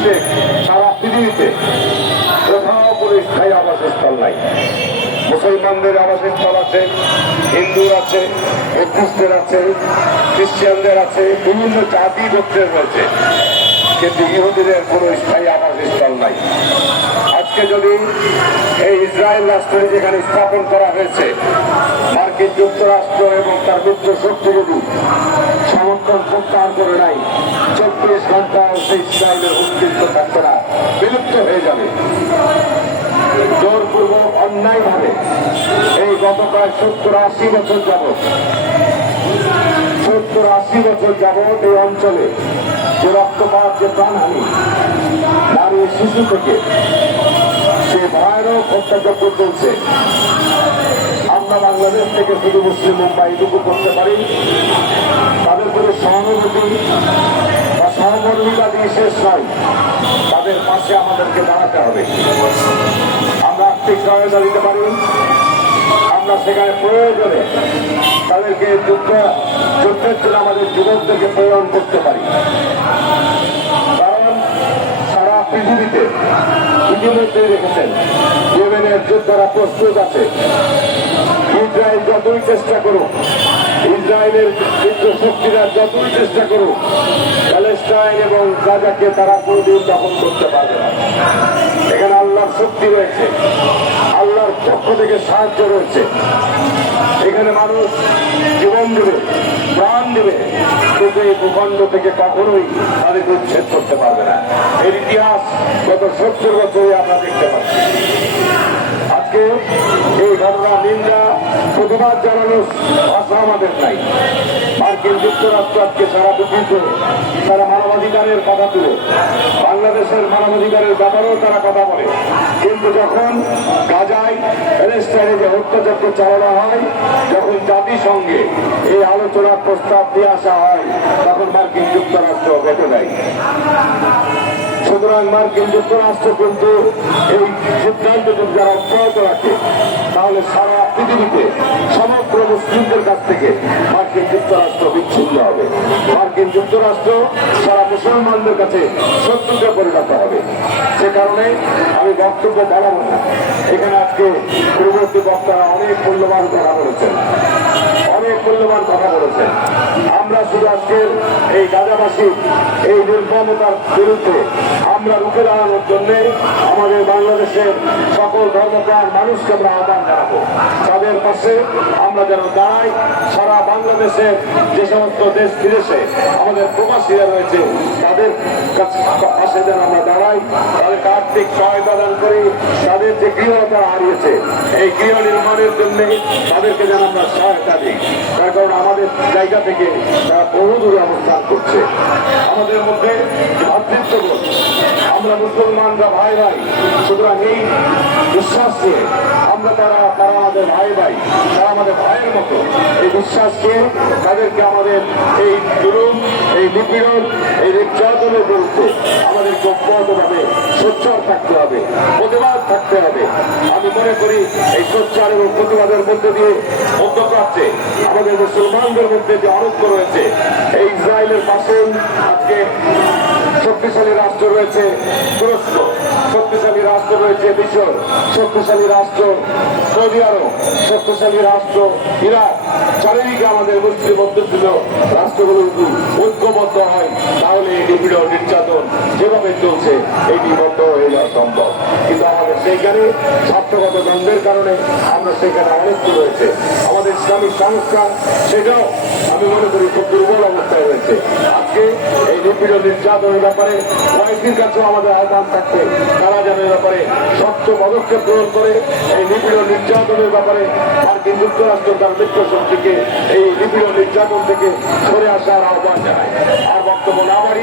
বিশ্বে সারা পৃথিবীতে কোথাও কোনো স্থায়ী আবাসস্থল নাই। মুসলমানদের আবাসস্থল আছে, হিন্দুর আছে বুদ্ধিস্টদের আছে, খ্রিস্টানদের আছে, বিভিন্ন জাতি গোত্রের রয়েছে কিন্তু ইহুদিদের কোনো স্থায়ী আবাসস্থল নাই। আজকে যদি এই ইসরায়েল রাষ্ট্রে যেখানে স্থাপন করা হয়েছে, মার্কিন যুক্তরাষ্ট্র এবং তার মিত্র শক্তি যদি সমর্থন প্রত্যাহার করে নাই, চব্বিশ ঘণ্টা সেই ইসরায়েলের অস্তিত্ব থাকবে বিলুপ্ত হয়ে যাবে। জোরপূর্বক অন্যায় ভাবে এই গত প্রায় সত্তর আশি বছর যাবৎ, সত্তর আশি বছর যাবৎ এই অঞ্চলে যে রক্তপাত, যে প্রাণহানি, নারী শিশু থেকে সে ভয়ানক হত্যাযজ্ঞ চলছে। আমরা বাংলাদেশ থেকে শুধু মুসলিম মুম্বাই এটুকু করতে পারি। তাদের প্রতি সহানুভূতি বা সহমর্মিতা দিয়ে শেষ নয়, তাদের পাশে আমাদেরকে দাঁড়াতে হবে। আমরা আর্থিক সহায়তা দিতে পারি। আমরা সেখানে প্রয়োজনে তাদেরকে যুদ্ধ, যুদ্ধের জন্য আমাদের যুবকদেরকে প্রেরণ করতে পারি। কারণ সারা পৃথিবীতে ইতিমধ্যেই রেখেছেন ইয়েমেনের যোদ্ধারা প্রস্তুত আছে। ইসরায়েল যতই চেষ্টা করুক, ইসরায়েলের মিত্র শক্তিরা যতই চেষ্টা করুক, প্যালেস্টাইন এবং গাজাকে তারা কোনদিন দখল করতে পারবে না। এখানে আল্লাহর শক্তি রয়েছে। পক্ষ থেকে সাহায্য রয়েছে। এখানে মানুষ জীবন দেবে, প্রাণ দেবে, কিন্তু এই ভূখণ্ড থেকে কখনোই তাদেরকে উচ্ছেদ করতে পারবে না। এর ইতিহাস গত সত্তর বছরে আমরা দেখতে পাচ্ছি। আজকে এই ঘটনা নিন্দা প্রতিবাদ জানানোর ভাষা আমাদের নাই। মার্কিন যুক্তরাষ্ট্র আজকে সারা পৃথিবীতে তারা মানবাধিকারের কথা তুলে, বাংলাদেশের মানবাধিকারের ব্যাপারেও তারা কথা বলে। কিন্তু যখন গাজায় প্যালেস্টাইনে যে হত্যাযজ্ঞ চালানো হয়, যখন জাতিসংঘে এই আলোচনার প্রস্তাব দিয়ে আসা হয়, তখন মার্কিন যুক্তরাষ্ট্র বেঁটে দেয় সুতরাং মার্কিন যুক্তরাষ্ট্র কিন্তু এই সিদ্ধান্ত যদি যারা অব্যাহত রাখে, তাহলে সারা পৃথিবীতে সমগ্র মুসলিমদের কাছ থেকে মার্কিন যুক্তরাষ্ট্র বিচ্ছিন্ন হবে। মার্কিন যুক্তরাষ্ট্র সারা মুসলমানদের কাছে শত্রুতে পরিণত কারণে আমি বক্তব্য বলা না। এখানে আজকে পূর্ববর্তী বক্তারা অনেক মূল্যবান কথা বলেছেন। অনেক মূল্যবান কথা বলেছেন। আমরা শুধু আজকের এই গাজাবাসীর এই নির্মমতার বিরুদ্ধে আমরা রুখে দাঁড়ানোর জন্য আমাদের বাংলাদেশের সকল ধর্মপ্রাণ মানুষকে আমরা আহ্বান জানাব। তাদের পাশে আমরা যেন দাঁড়াই, সারা বাংলাদেশের যে সমস্ত দেশ বিদেশে আমাদের প্রবাসীরা রয়েছে, তাদের পাশে যেন আমরা দাঁড়াই তাদেরকে আর্থিক সহায়তা দান করি, তাদের যে গৃহতা হারিয়েছে, এই গৃহ নির্মাণের জন্য তাদেরকে যেন আমরা সহায়তা দিই। তার কারণ আমাদের জায়গা থেকে তারা বহু দূরে অবস্থান করছে। আমাদের মধ্যে ভাতৃত্ববোধ আমরা মুসলমানরা ভাই ভাই, সুতরাং এই বিশ্বাস নিয়ে আমরা তারা তারা আমাদের ভাই ভাই, তারা আমাদের ভাইয়ের মতো, এই বিশ্বাস নিয়ে তাদেরকে আমাদের এই জুলুম, এই নিপীড়ন, এই নির্যাতনের বিরুদ্ধে আমাদের অব্যাহতভাবে সোচ্চার থাকতে হবে, প্রতিবাদ থাকতে হবে। আমি মনে করি এই সোচ্চার এবং প্রতিবাদের মধ্যে দিয়ে মধ্যপ্রাচ্যে আমাদের মুসলমানদের মধ্যে যে আরোগ্য রয়েছে, এই ইসরায়েলের পাশে আজকে শক্তিশালী রাষ্ট্র রয়েছে, তুরস্ক। শক্তিশালী রাষ্ট্র রয়েছে মিশর। শক্তিশালী রাষ্ট্র সৌদি আরব। শক্তিশালী রাষ্ট্র ইরাক। চারিদিকে আমাদের মুসলিম অধ্যুষিত রাষ্ট্রগুলো ঐক্যবদ্ধ হয়, তাহলে এই নিপীড়ন নির্যাতন যেভাবে চলছে, এটি বন্ধ হয়ে যাওয়া সম্ভব। কিন্তু আমাদের সেইখানে স্বার্থগত দ্বন্দ্বের কারণে আমরা সেখানে অনেক রয়েছে। আমাদের ইসলামিক সংস্কার, সেটাও আমি মনে করি খুব দুর্বল অবস্থায় রয়েছে। আজকে এই নিপীড়ন নির্যাতনের ব্যাপারে ওয়াইসির কাছেও আমাদের আহ্বান থাকবে তারা যেন ব্যাপারে শক্ত পদক্ষেপ গ্রহণ করে, এই নিপীড় নির্যাতনের ব্যাপারে মার্কিন যুক্তরাষ্ট্র তার মিত্র শক্তিকে এই নিপীড় নির্যাতন থেকে সরে আসার আহ্বান জানায়। আর বক্তব্য না